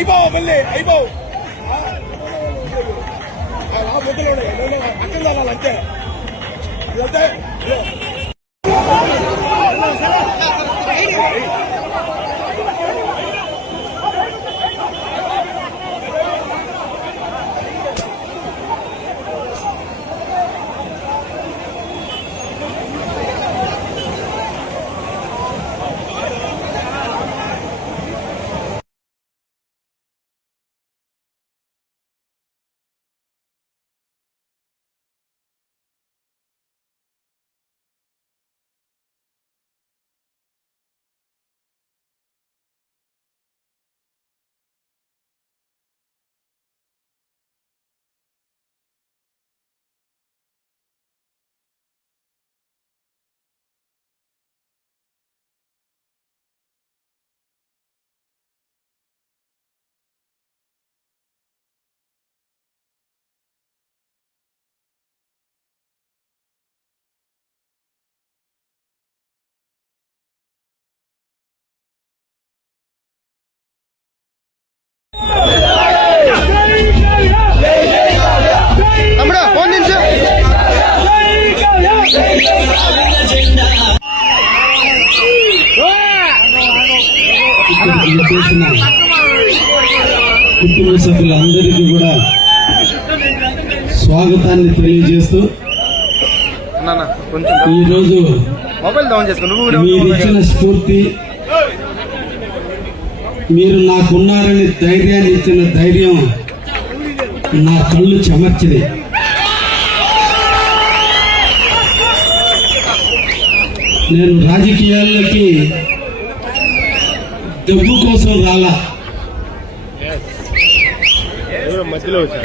అయిపోవు మళ్ళీ అయిపోవు. ముద్దలు పక్కన వెళ్ళాలి అంతే. ఇదంతే. చేసిన కుటుంబ సభ్యులందరికీ కూడా స్వాగతాన్ని తెలియజేస్తూ ఈరోజు మీరు ఇచ్చిన స్ఫూర్తి మీరు నాకున్నారని ధైర్యాన్ని ఇచ్చిన ధైర్యం నా కళ్ళు చెమర్చింది నేను రాజకీయాల్లోకి డబ్బు కోసం రాలా మధ్యలో వచ్చా